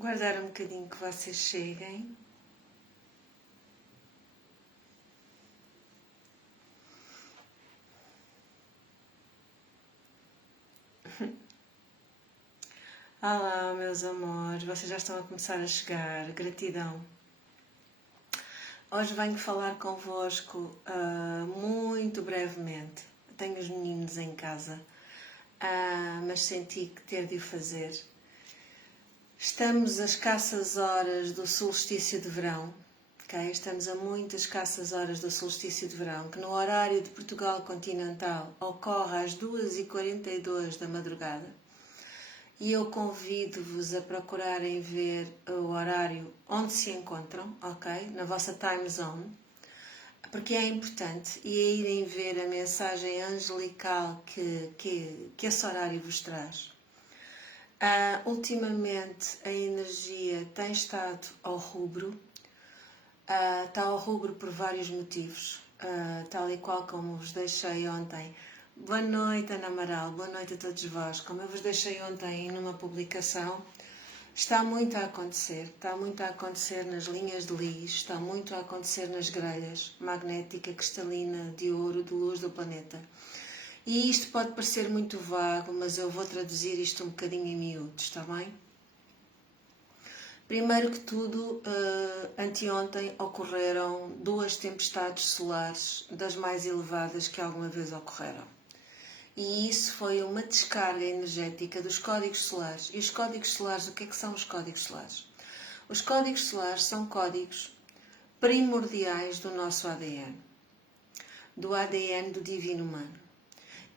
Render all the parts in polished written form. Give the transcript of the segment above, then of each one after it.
Guardar um bocadinho que vocês cheguem. Olá, meus amores, vocês já estão a começar a chegar, gratidão. Hoje venho falar convosco muito brevemente. Tenho os meninos em casa, mas senti que ter de o fazer. Estamos às escassas horas do solstício de verão, ok? Estamos a muitas escassas horas do solstício de verão, que no horário de Portugal continental ocorre às 2h42 da madrugada. E eu convido-vos a procurarem ver o horário onde se encontram, ok? Na vossa time zone, porque é importante, e a irem ver a mensagem angelical que esse horário vos traz. Ultimamente a energia tem estado ao rubro, está ao rubro por vários motivos, tal e qual como vos deixei ontem. Boa noite, Ana Amaral, boa noite a todos vós. Como eu vos deixei ontem numa publicação, está muito a acontecer nas linhas de luz, está muito a acontecer nas grelhas magnética, cristalina, de ouro, de luz do planeta. E isto pode parecer muito vago, mas eu vou traduzir isto um bocadinho em miúdos, está bem? Primeiro que tudo, anteontem ocorreram 2 tempestades solares das mais elevadas que alguma vez ocorreram. E isso foi uma descarga energética dos códigos solares. E os códigos solares, o que é que são os códigos solares? Os códigos solares são códigos primordiais do nosso ADN, do ADN do divino humano.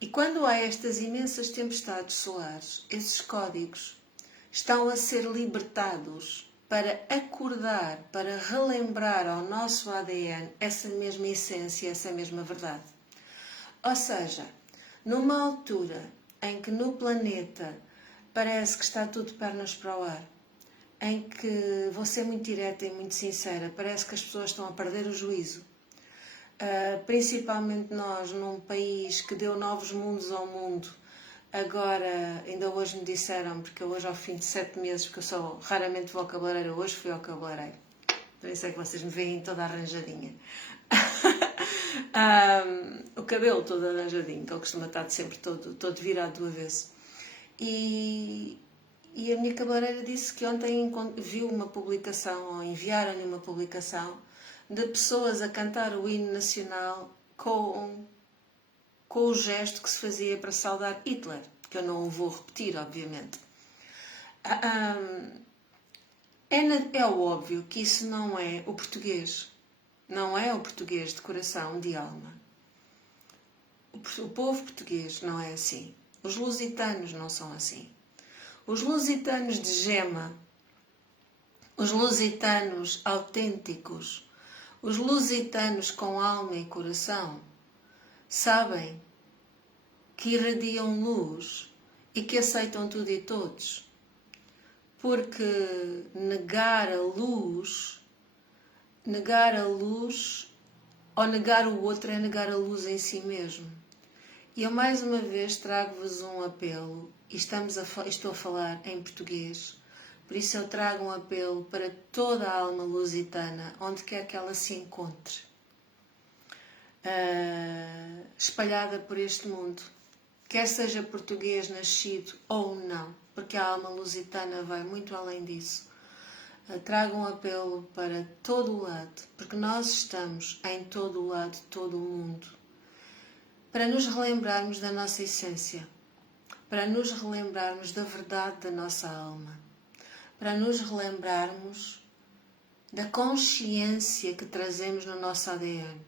E quando há estas imensas tempestades solares, esses códigos estão a ser libertados para acordar, para relembrar ao nosso ADN essa mesma essência, essa mesma verdade. Ou seja, numa altura em que no planeta parece que está tudo de pernas para o ar, em que, vou ser muito direta e muito sincera, parece que as pessoas estão a perder o juízo, principalmente nós, num país que deu novos mundos ao mundo. Agora, ainda hoje me disseram, porque hoje ao fim de 7 meses, porque eu só raramente vou ao cabeleireiro, hoje fui ao cabeleireiro, por isso é que vocês me veem toda arranjadinha. O cabelo todo arranjadinho, que ele costuma estar sempre todo virado do avesso. E a minha cabeleireira disse que ontem viu uma publicação, ou enviaram-lhe uma publicação, de pessoas a cantar o hino nacional com o gesto que se fazia para saudar Hitler, que eu não o vou repetir, obviamente. É óbvio que isso não é o português. Não é o português de coração, de alma. O povo português não é assim. Os lusitanos não são assim. Os lusitanos de gema, os lusitanos autênticos, os lusitanos com alma e coração, sabem que irradiam luz e que aceitam tudo e todos. Porque negar a luz ou negar o outro é negar a luz em si mesmo. E eu mais uma vez trago-vos um apelo, e estou a falar em português, por isso eu trago um apelo para toda a alma lusitana, onde quer que ela se encontre, espalhada por este mundo, quer seja português nascido ou não, porque a alma lusitana vai muito além disso. Trago um apelo para todo o lado, porque nós estamos em todo o lado, todo o mundo, para nos relembrarmos da nossa essência, para nos relembrarmos da verdade da nossa alma, para nos relembrarmos da consciência que trazemos no nosso ADN.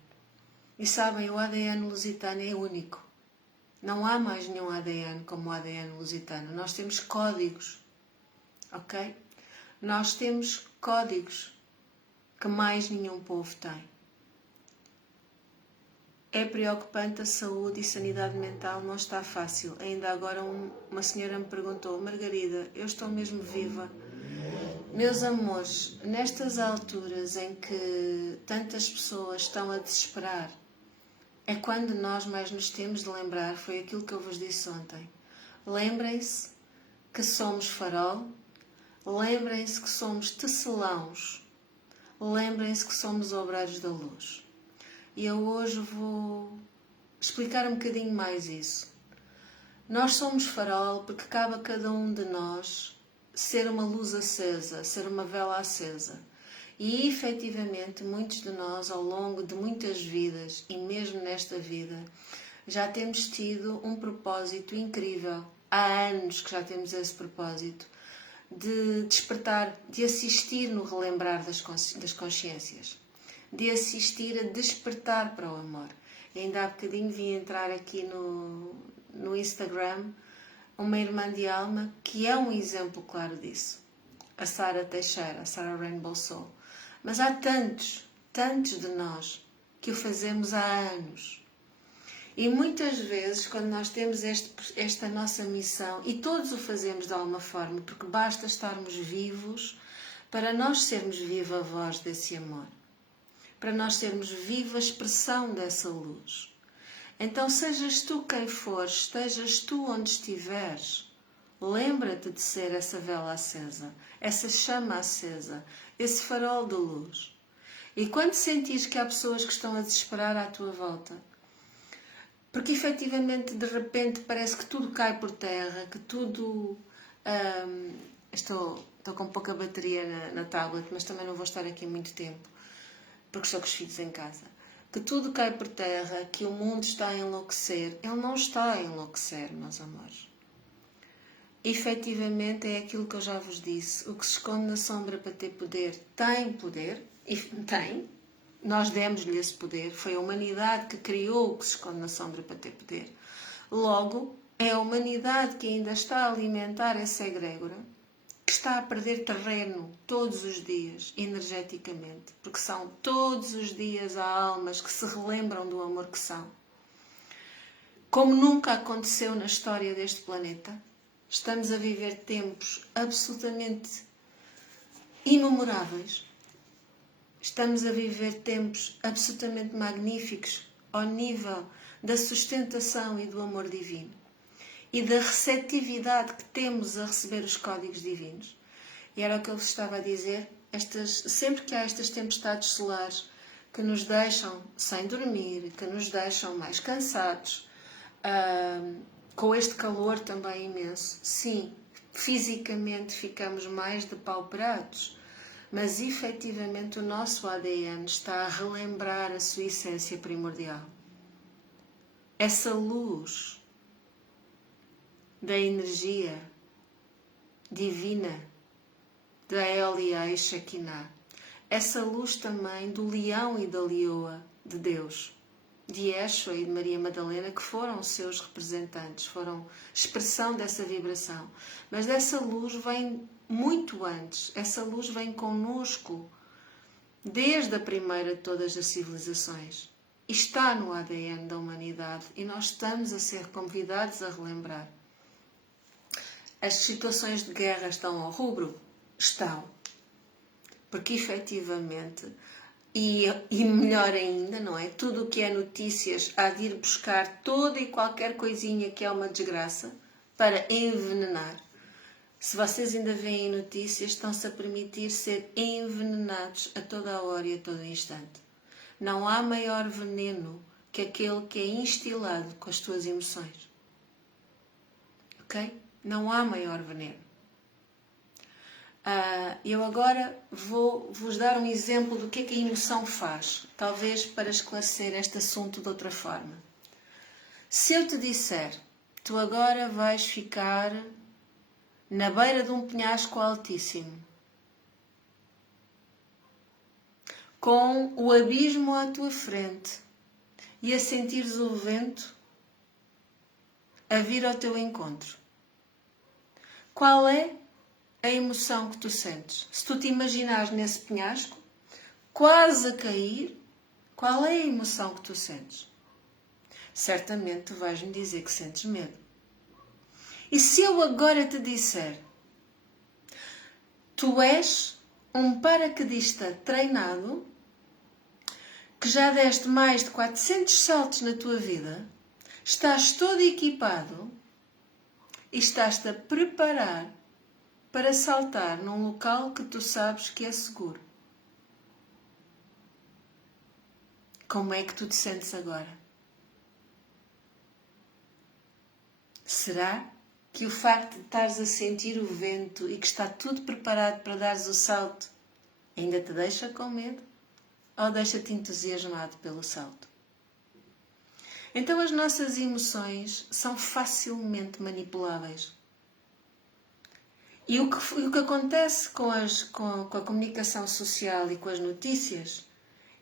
E sabem, o ADN lusitano é único. Não há mais nenhum ADN como o ADN lusitano. Nós temos códigos, ok? Nós temos códigos que mais nenhum povo tem. É preocupante, a saúde e sanidade mental não está fácil. Ainda agora uma senhora me perguntou: Margarida, eu estou mesmo viva? Meus amores, nestas alturas em que tantas pessoas estão a desesperar, é quando nós mais nos temos de lembrar, foi aquilo que eu vos disse ontem. Lembrem-se que somos farol, Lembrem-se que somos tecelãos. Lembrem-se que somos obreiros da luz. E eu hoje vou explicar um bocadinho mais isso. Nós somos farol porque cabe a cada um de nós ser uma luz acesa, ser uma vela acesa. E efetivamente muitos de nós ao longo de muitas vidas e mesmo nesta vida já temos tido um propósito incrível. Há anos que já temos esse propósito de despertar, de assistir no relembrar das consciências, de assistir a despertar para o amor. E ainda há bocadinho vim entrar aqui no Instagram uma irmã de alma que é um exemplo claro disso. A Sara Teixeira, a Sara Rainbow Soul. Mas há tantos de nós que o fazemos há anos. E muitas vezes, quando nós temos esta nossa missão, e todos o fazemos de alguma forma, porque basta estarmos vivos para nós sermos viva a voz desse amor, para nós sermos viva a expressão dessa luz. Então, sejas tu quem fores, estejas tu onde estiveres, lembra-te de ser essa vela acesa, essa chama acesa, esse farol de luz. E quando sentires que há pessoas que estão a desesperar à tua volta, porque efetivamente de repente parece que tudo cai por terra, que tudo... Estou com pouca bateria na tablet, mas também não vou estar aqui muito tempo, porque estou com os filhos em casa. Que tudo cai por terra, que o mundo está a enlouquecer. Ele não está a enlouquecer, meus amores. Efetivamente é aquilo que eu já vos disse. O que se esconde na sombra para ter poder, e tem. Nós demos-lhe esse poder. Foi a humanidade que criou o que se esconde na sombra para ter poder. Logo, é a humanidade que ainda está a alimentar essa egrégora, que está a perder terreno todos os dias, energeticamente, porque são todos os dias há almas que se relembram do amor que são. Como nunca aconteceu na história deste planeta, estamos a viver tempos absolutamente imemoráveis. Estamos a viver tempos absolutamente magníficos ao nível da sustentação e do amor divino e da receptividade que temos a receber os códigos divinos. E era o que eu vos estava a dizer, sempre que há estas tempestades solares que nos deixam sem dormir, que nos deixam mais cansados, com este calor também imenso, sim, fisicamente ficamos mais depauperados, mas efetivamente o nosso ADN está a relembrar a sua essência primordial. Essa luz da energia divina da Elia e Shekinah. Essa luz também do leão e da leoa de Deus, de Yeshua e de Maria Madalena, que foram seus representantes, foram expressão dessa vibração. Mas essa luz vem muito antes, essa luz vem connosco desde a primeira de todas as civilizações. Está no ADN da humanidade e nós estamos a ser convidados a relembrar. As situações de guerra estão ao rubro? Estão. Porque efetivamente, e melhor ainda, não é? Tudo o que é notícias há de ir buscar toda e qualquer coisinha que é uma desgraça para envenenar. Se vocês ainda veem notícias, estão-se a permitir ser envenenados a toda a hora e a todo instante. Não há maior veneno que aquele que é instilado com as tuas emoções. Ok? Não há maior veneno. Eu agora vou-vos dar um exemplo do que é que a emoção faz, talvez para esclarecer este assunto de outra forma. Se eu te disser, tu agora vais ficar na beira de um penhasco altíssimo, com o abismo à tua frente e a sentires o vento a vir ao teu encontro, qual é a emoção que tu sentes? Se tu te imaginares nesse penhasco, quase a cair, qual é a emoção que tu sentes? Certamente tu vais-me dizer que sentes medo. E se eu agora te disser, tu és um paraquedista treinado, que já deste mais de 400 saltos na tua vida, estás todo equipado e estás-te a preparar para saltar num local que tu sabes que é seguro. Como é que tu te sentes agora? Será que o facto de estares a sentir o vento e que está tudo preparado para dares o salto ainda te deixa com medo? Ou deixa-te entusiasmado pelo salto? Então as nossas emoções são facilmente manipuláveis. E o que acontece com a comunicação social e com as notícias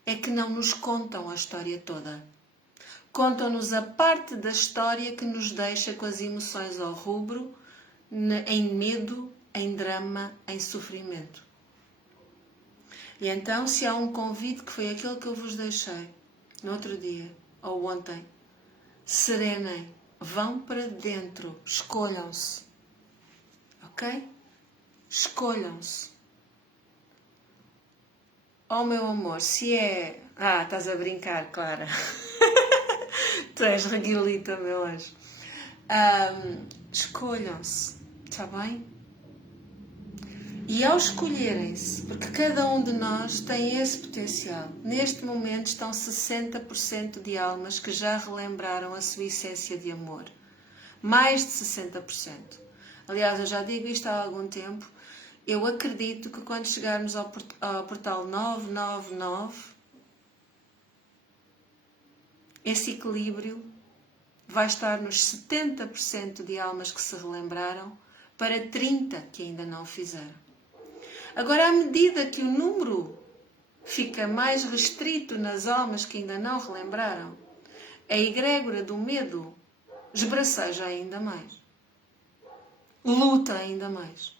é que não nos contam a história toda. Contam-nos a parte da história que nos deixa com as emoções ao rubro, em medo, em drama, em sofrimento. E então, se há um convite que foi aquele que eu vos deixei no outro dia, ou ontem, serenem, vão para dentro, escolham-se. Ok? Escolham-se. Oh, meu amor, se é... estás a brincar, Clara. Tu és reguilita, meu anjo. Escolham-se, está bem? E ao escolherem-se, porque cada um de nós tem esse potencial, neste momento estão 60% de almas que já relembraram a sua essência de amor. Mais de 60%. Aliás, eu já digo isto há algum tempo. Eu acredito que quando chegarmos ao portal 999, esse equilíbrio vai estar nos 70% de almas que se relembraram para 30% que ainda não o fizeram. Agora, à medida que o número fica mais restrito nas almas que ainda não relembraram, a egrégora do medo esbraceja ainda mais. Luta ainda mais.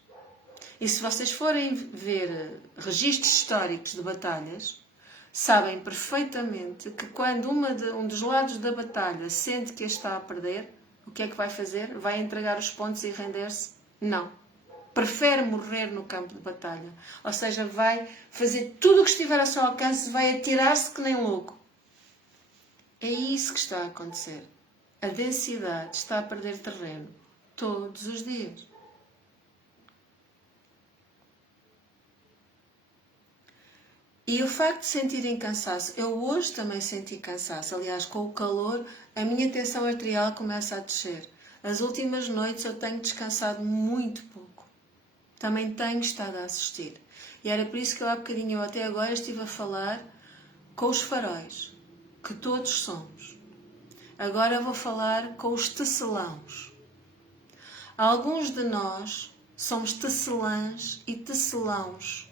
E se vocês forem ver registros históricos de batalhas, sabem perfeitamente que quando um dos lados da batalha sente que está a perder, o que é que vai fazer? Vai entregar os pontos e render-se? Não. Prefere morrer no campo de batalha. Ou seja, vai fazer tudo o que estiver ao seu alcance, vai atirar-se que nem louco. É isso que está a acontecer. A densidade está a perder terreno todos os dias. E o facto de sentirem cansaço, eu hoje também senti cansaço. Aliás, com o calor, a minha tensão arterial começa a descer. As últimas noites eu tenho descansado muito pouco. Também tenho estado a assistir. E era por isso que eu há bocadinho, eu até agora estive a falar com os faróis, que todos somos. Agora vou falar com os tecelãos. Alguns de nós somos tecelãs e tecelãos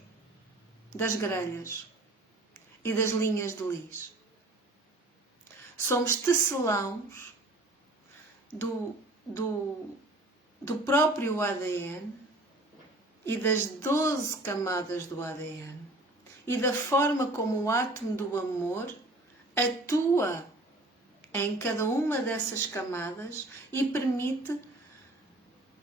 das grelhas e das linhas de lis. Somos tecelãos do próprio ADN e das 12 camadas do ADN e da forma como o átomo do amor atua em cada uma dessas camadas e permite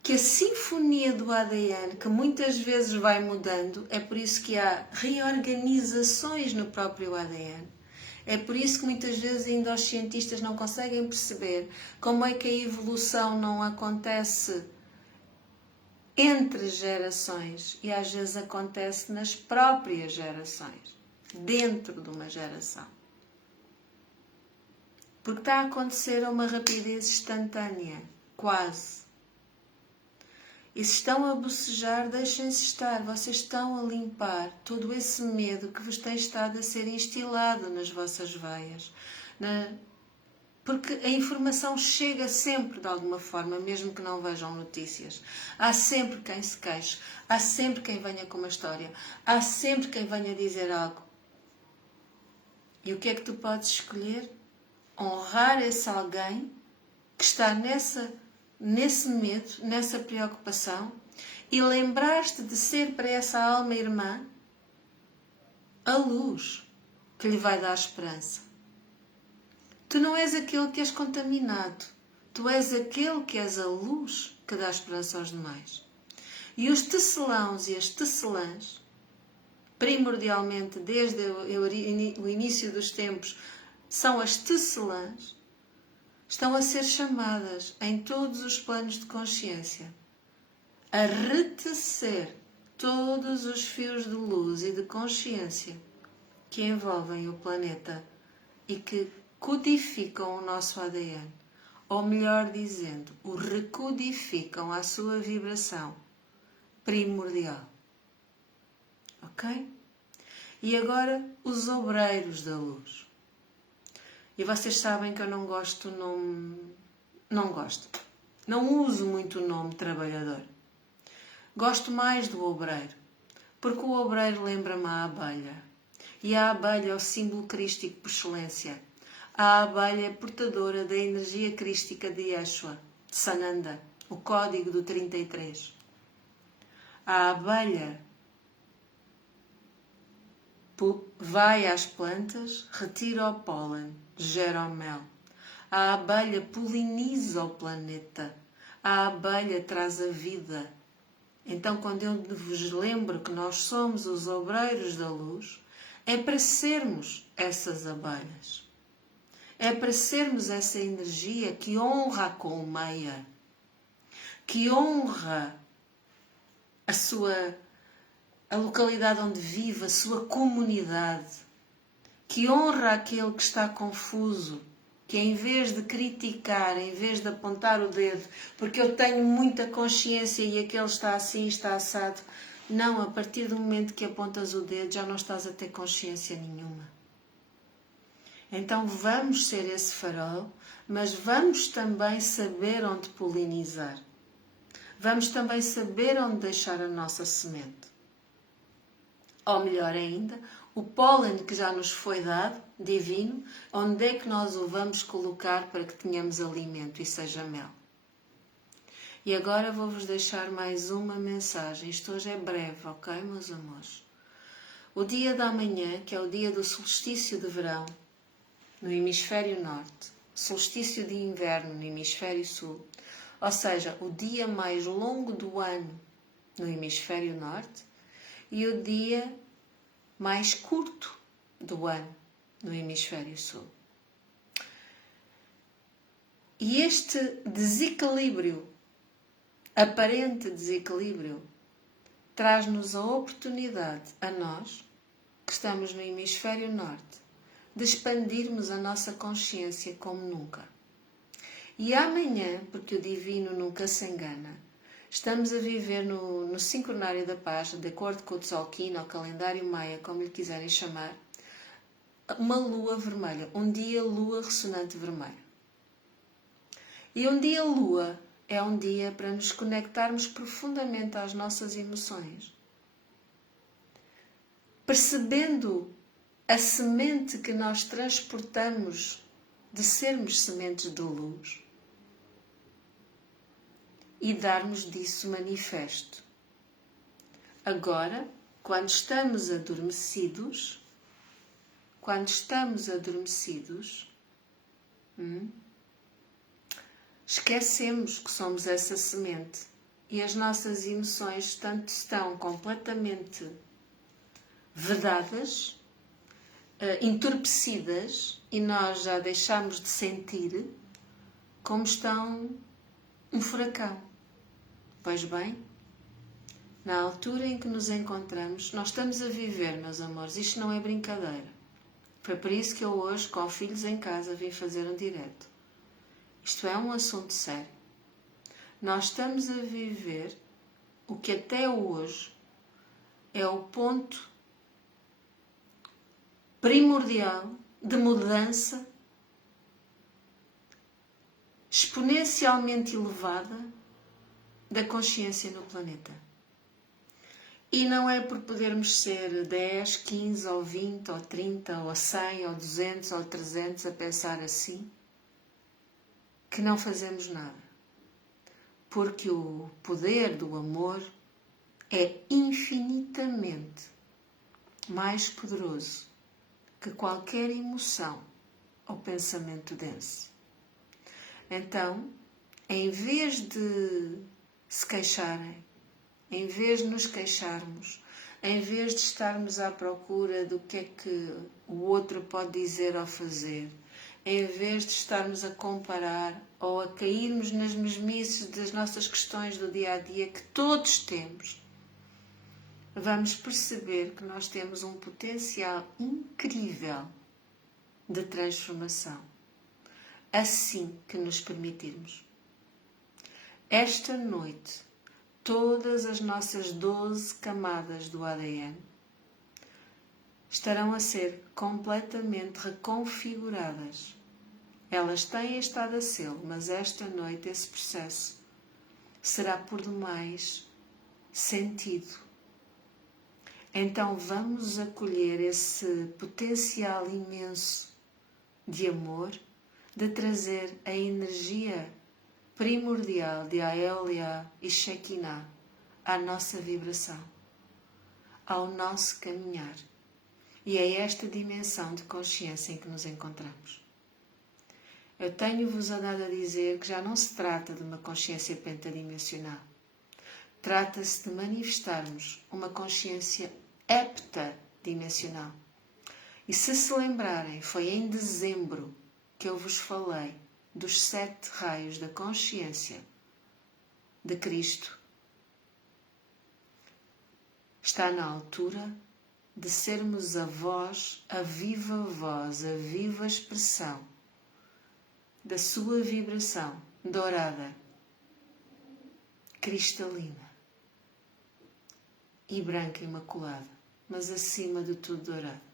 que a sinfonia do ADN, que muitas vezes vai mudando, é por isso que há reorganizações no próprio ADN. É por isso que muitas vezes ainda os cientistas não conseguem perceber como é que a evolução não acontece entre gerações e às vezes acontece nas próprias gerações, dentro de uma geração. Porque está a acontecer a uma rapidez instantânea, quase. E se estão a bocejar, deixem-se estar. Vocês estão a limpar todo esse medo que vos tem estado a ser instilado nas vossas veias. Porque a informação chega sempre de alguma forma, mesmo que não vejam notícias. Há sempre quem se queixe. Há sempre quem venha com uma história. Há sempre quem venha dizer algo. E o que é que tu podes escolher? Honrar esse alguém que está nesse medo, nessa preocupação, e lembrar-te de ser para essa alma irmã a luz que lhe vai dar esperança. Tu não és aquele que és contaminado, tu és aquele que és a luz que dá esperança aos demais. E os tecelãos e as tecelãs, primordialmente desde o início dos tempos, são as tecelãs, estão a ser chamadas em todos os planos de consciência a retecer todos os fios de luz e de consciência que envolvem o planeta e que codificam o nosso ADN, ou melhor dizendo, o recodificam à sua vibração primordial. Ok? E agora, os obreiros da luz. E vocês sabem que eu não gosto do nome... Não gosto. Não uso muito o nome trabalhador. Gosto mais do obreiro, porque o obreiro lembra-me a abelha. E a abelha é o símbolo crístico por excelência. A abelha é portadora da energia crística de Yeshua, de Sananda, o código do 33. A abelha vai às plantas, retira o pólen, gera o mel. A abelha poliniza o planeta. A abelha traz a vida. Então, quando eu vos lembro que nós somos os obreiros da luz, é para sermos essas abelhas. É para sermos essa energia que honra a colmeia, que honra a localidade onde vive, a sua comunidade, que honra aquele que está confuso, que em vez de criticar, em vez de apontar o dedo, porque eu tenho muita consciência e aquele está assim, está assado, não, a partir do momento que apontas o dedo já não estás a ter consciência nenhuma. Então vamos ser esse farol, mas vamos também saber onde polinizar. Vamos também saber onde deixar a nossa semente. Ou melhor ainda, o pólen que já nos foi dado, divino, onde é que nós o vamos colocar para que tenhamos alimento e seja mel? E agora vou-vos deixar mais uma mensagem. Isto hoje é breve, ok, meus amores? O dia da manhã, que é o dia do solstício de verão, no hemisfério norte, solstício de inverno no hemisfério sul, ou seja, o dia mais longo do ano no hemisfério norte e o dia mais curto do ano no hemisfério sul. E este desequilíbrio, aparente desequilíbrio, traz-nos a oportunidade a nós, que estamos no hemisfério norte, de expandirmos a nossa consciência como nunca. E amanhã, porque o divino nunca se engana, estamos a viver no sincronário da paz, de acordo com o Tzolk'in, ou calendário maia, como lhe quiserem chamar, uma lua vermelha, um dia lua ressonante vermelha. E um dia lua é um dia para nos conectarmos profundamente às nossas emoções, percebendo a semente que nós transportamos de sermos sementes de luz e darmos disso manifesto. Agora, quando estamos adormecidos, esquecemos que somos essa semente e as nossas emoções tanto estão completamente vedadas, entorpecidas, e nós já deixamos de sentir, como estão um furacão. Pois bem, na altura em que nos encontramos, nós estamos a viver, meus amores, isto não é brincadeira. Foi por isso que eu hoje, com filhos em casa, vim fazer um direto. Isto é um assunto sério. Nós estamos a viver o que até hoje é o ponto primordial de mudança exponencialmente elevada da consciência no planeta. E não é por podermos ser 10, 15, ou 20, ou 30, ou 100, ou 200, ou 300 a pensar assim, que não fazemos nada. Porque o poder do amor é infinitamente mais poderoso que qualquer emoção ou pensamento denso. Então, em vez de se queixarem, em vez de nos queixarmos, em vez de estarmos à procura do que é que o outro pode dizer ou fazer, em vez de estarmos a comparar ou a cairmos nas mesmices das nossas questões do dia a dia que todos temos, vamos perceber que nós temos um potencial incrível de transformação, assim que nos permitirmos. Esta noite, todas as nossas 12 camadas do ADN estarão a ser completamente reconfiguradas. Elas têm estado a ser, mas esta noite esse processo será por demais sentido. Então vamos acolher esse potencial imenso de amor, de trazer a energia primordial de Aelia e Shekinah à nossa vibração, ao nosso caminhar. E é esta dimensão de consciência em que nos encontramos. Eu tenho-vos a dar a dizer que já não se trata de uma consciência pentadimensional. Trata-se de manifestarmos uma consciência heptadimensional. E se lembrarem, foi em dezembro que eu vos falei dos 7 raios da consciência de Cristo. Está na altura de sermos a voz, a viva expressão da sua vibração dourada, cristalina e branca imaculada, mas acima de tudo dourada.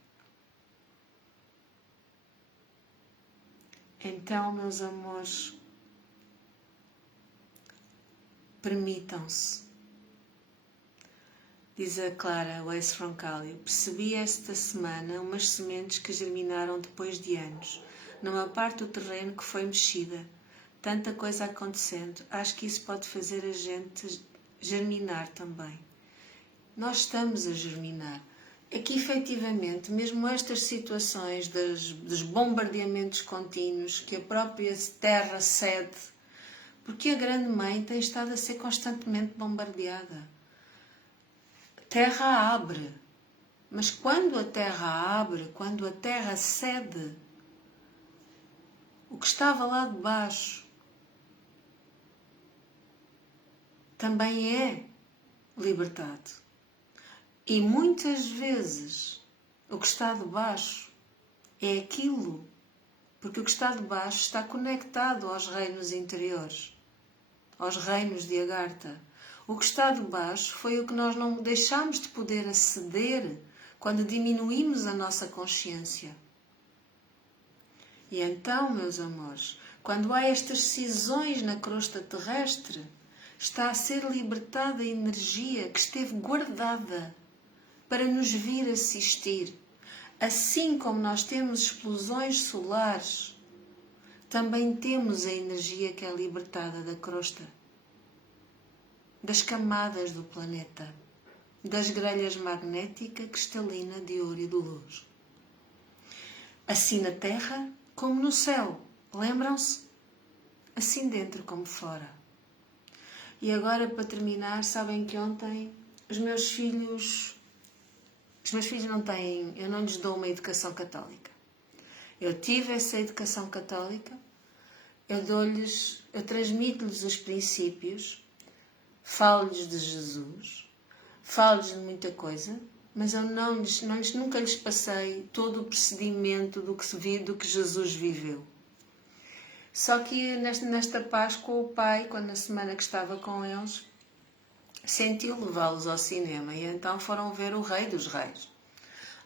Então, meus amores, permitam-se. Diz a Clara Weiss Roncalio, percebi esta semana umas sementes que germinaram depois de anos, numa parte do terreno que foi mexida. Tanta coisa acontecendo, acho que isso pode fazer a gente germinar também. Nós estamos a germinar. É que, efetivamente, mesmo estas situações dos bombardeamentos contínuos que a própria Terra cede, porque a Grande Mãe tem estado a ser constantemente bombardeada. Terra abre, mas quando a Terra abre, quando a Terra cede, o que estava lá de baixo também é libertado. E muitas vezes o que está de baixo é aquilo, porque o que está de baixo está conectado aos reinos interiores, aos reinos de Agartha. O que está de baixo foi o que nós não deixamos de poder aceder quando diminuímos a nossa consciência. E então, meus amores, quando há estas cisões na crosta terrestre, está a ser libertada a energia que esteve guardada para nos vir assistir. Assim como nós temos explosões solares, também temos a energia que é libertada da crosta, das camadas do planeta, das grelhas magnética, cristalina, de ouro e de luz. Assim na Terra como no céu. Lembram-se? Assim dentro como fora. E agora, para terminar, sabem que ontem os meus filhos não têm, eu não lhes dou uma educação católica. Eu tive essa educação católica, eu transmito-lhes os princípios, falo-lhes de Jesus, falo-lhes de muita coisa, mas eu nunca lhes passei todo o procedimento do que Jesus viveu. Só que nesta Páscoa, o pai, quando na semana que estava com eles, sentiu levá-los ao cinema e então foram ver o Rei dos Reis.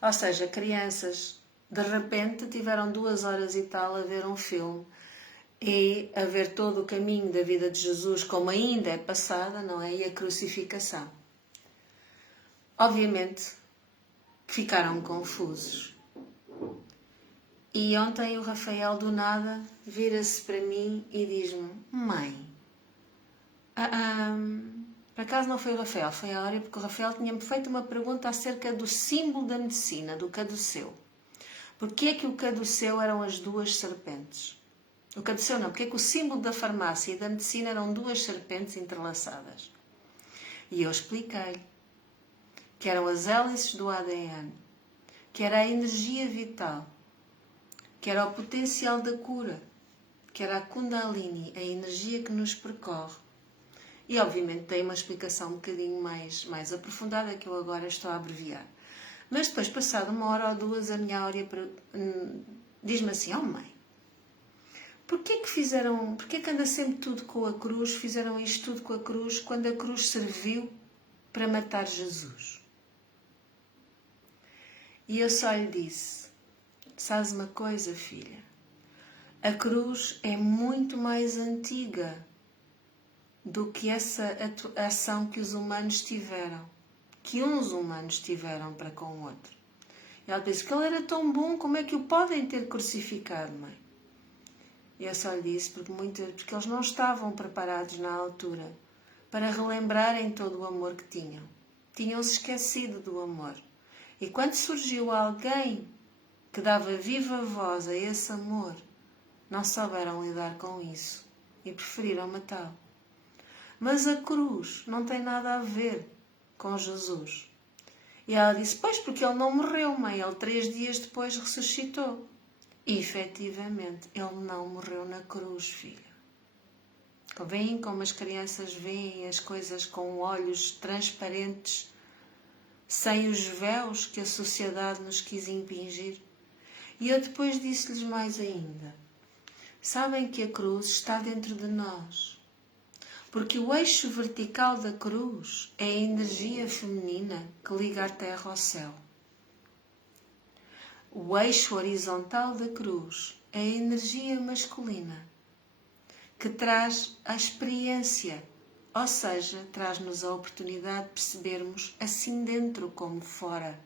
Ou seja, crianças de repente tiveram 2 horas e tal a ver um filme e a ver todo o caminho da vida de Jesus como ainda é passada, não é? E a crucificação. Obviamente ficaram confusos. E ontem o Rafael do nada vira-se para mim e diz-me: Mãe, por acaso não foi o Rafael, foi a Áurea, porque o Rafael tinha-me feito uma pergunta acerca do símbolo da medicina, do caduceu. Porquê é que o caduceu eram as 2 serpentes? O caduceu não, porque é que o símbolo da farmácia e da medicina eram 2 serpentes entrelaçadas? E eu expliquei que eram as hélices do ADN, que era a energia vital que era o potencial da cura, que era a Kundalini, a energia que nos percorre. E obviamente tem uma explicação um bocadinho mais aprofundada que eu agora estou a abreviar. Mas depois, passado 1 hora ou 2, a minha Áurea diz-me assim: oh mãe, porquê que anda sempre tudo com a cruz, fizeram isto tudo com a cruz, quando a cruz serviu para matar Jesus? E eu só lhe disse: sabes uma coisa, filha? A cruz é muito mais antiga do que essa ação que os humanos tiveram, que uns humanos tiveram para com o outro. E ela disse que ele era tão bom, como é que o podem ter crucificado, mãe? E eu só lhe disse porque eles não estavam preparados na altura para relembrarem todo o amor que tinham. Tinham-se esquecido do amor. E quando surgiu alguém que dava viva voz a esse amor, não souberam lidar com isso e preferiram matá-lo. Mas a cruz não tem nada a ver com Jesus. E ela disse: pois, porque ele não morreu, mãe, ele 3 dias depois ressuscitou. E efetivamente, ele não morreu na cruz, filha. Veem como as crianças veem as coisas com olhos transparentes, sem os véus que a sociedade nos quis impingir. E eu depois disse-lhes mais ainda: sabem que a cruz está dentro de nós, porque o eixo vertical da cruz é a energia feminina que liga a terra ao céu. O eixo horizontal da cruz é a energia masculina, que traz a experiência, ou seja, traz-nos a oportunidade de percebermos assim dentro como fora.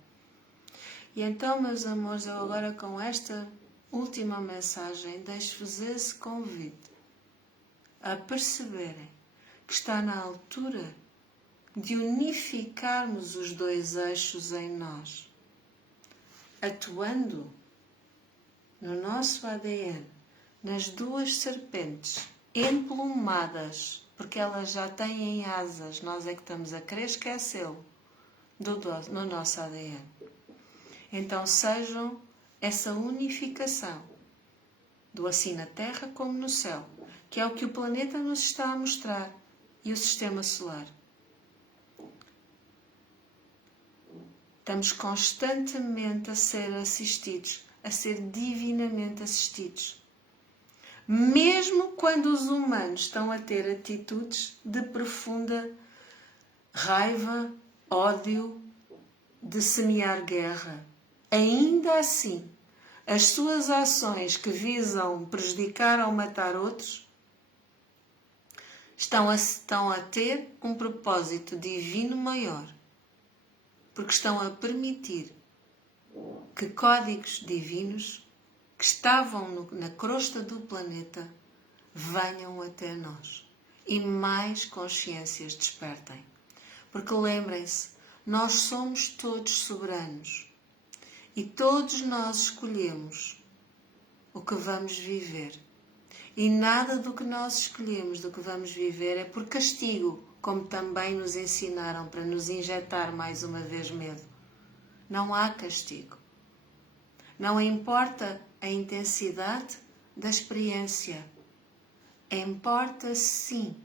E então, meus amores, eu agora com esta última mensagem deixo-vos esse convite a perceberem que está na altura de unificarmos os 2 eixos em nós, atuando no nosso ADN, nas 2 serpentes emplumadas, porque elas já têm asas, nós é que estamos a querer esquecê-lo no nosso ADN. Então sejam essa unificação do assim na Terra como no céu, que é o que o planeta nos está a mostrar, e o sistema solar. Estamos constantemente a ser assistidos, a ser divinamente assistidos. Mesmo quando os humanos estão a ter atitudes de profunda raiva, ódio, de semear guerra, ainda assim, as suas ações que visam prejudicar ou matar outros estão a ter um propósito divino maior, porque estão a permitir que códigos divinos que estavam na crosta do planeta venham até nós e mais consciências despertem. Porque lembrem-se, nós somos todos soberanos e todos nós escolhemos o que vamos viver. E nada do que nós escolhemos, do que vamos viver, é por castigo, como também nos ensinaram para nos injetar mais uma vez medo. Não há castigo. Não importa a intensidade da experiência. Importa, sim,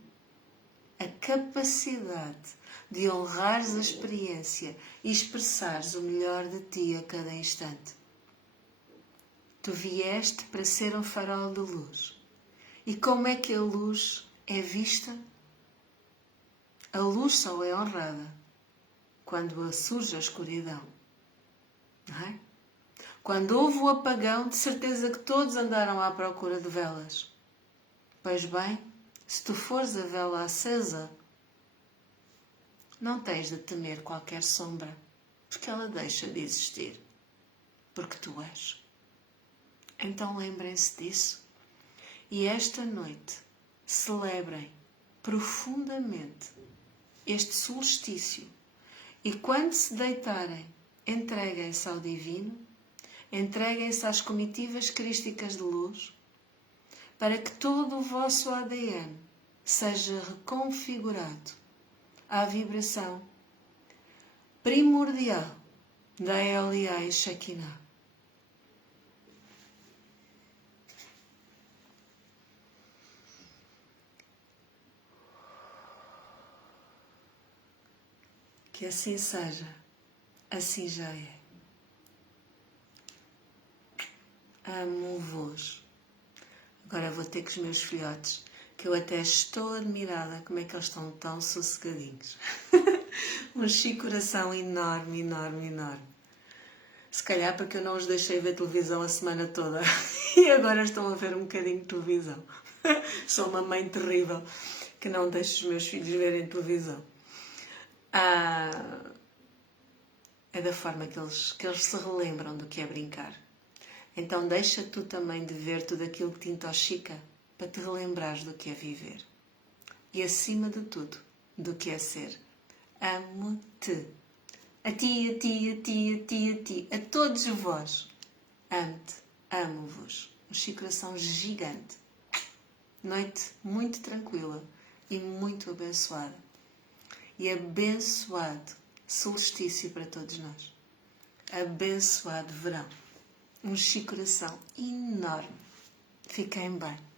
a capacidade de honrares a experiência e expressares o melhor de ti a cada instante. Tu vieste para ser um farol de luz. E como é que a luz é vista? A luz só é honrada quando surge a escuridão. Não é? Quando houve o apagão, de certeza que todos andaram à procura de velas. Pois bem, se tu fores a vela acesa, não tens de temer qualquer sombra, porque ela deixa de existir, porque tu és. Então lembrem-se disso e esta noite celebrem profundamente este solstício e quando se deitarem, entreguem-se ao divino, entreguem-se às comitivas crísticas de luz, para que todo o vosso ADN seja reconfigurado à vibração primordial da Elia e Shekinah. Que assim seja, assim já é. Amo-vos. Agora vou ter com os meus filhotes, que eu até estou admirada como é que eles estão tão sossegadinhos. Um chicoração enorme, enorme, enorme. Se calhar porque eu não os deixei ver televisão a semana toda e agora estão a ver um bocadinho de televisão. Sou uma mãe terrível que não deixa os meus filhos verem televisão. É da forma que eles se relembram do que é brincar. Então deixa tu também de ver tudo aquilo que te intoxica para te relembrares do que é viver. E acima de tudo, do que é ser. Amo-te. A ti, a ti, a ti, a ti, a ti. A todos vós. Amo-te. Amo-vos. Um chicoração gigante. Noite muito tranquila e muito abençoada. E abençoado solstício para todos nós. Abençoado verão. Um chicoração enorme. Fiquem bem.